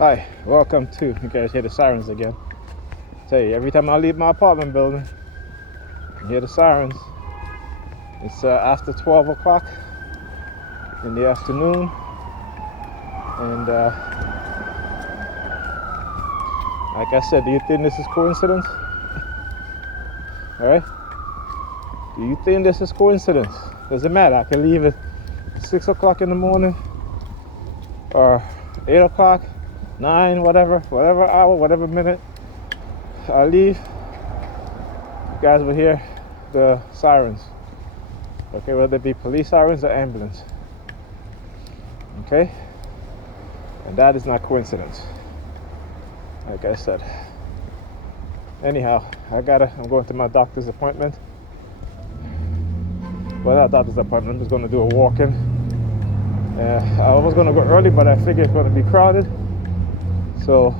Hi, welcome to, you guys hear the sirens again. Tell you, every time I leave my apartment building, you hear the sirens. It's after 12 o'clock in the afternoon, and like I said, do you think this is coincidence? Alright? Do you think this is coincidence? Doesn't matter, I can leave at 6 o'clock in the morning, or 8 o'clock, 9, whatever hour, whatever minute I leave, you guys will hear the sirens. Okay, whether it be police sirens or ambulance. Okay? And that is not coincidence. Like I said. Anyhow, I'm going to my doctor's appointment. Well, not doctor's appointment, I'm just going to do a walk-in. I was going to go early, but I figured it's going to be crowded. So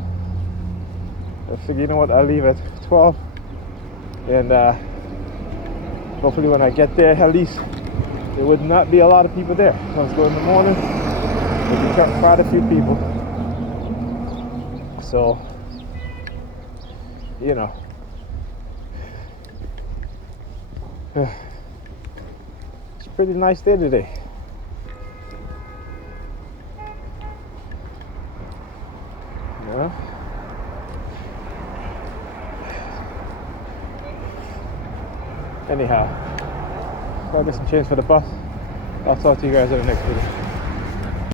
I figured, you know what, I'll leave at 12. And hopefully when I get there, at least there would not be a lot of people there. Let's go in the morning. There'll be quite a few people. So, you know. It's a pretty nice day today. Yeah. Anyhow, gotta get some change for the bus. I'll talk to you guys in the next video.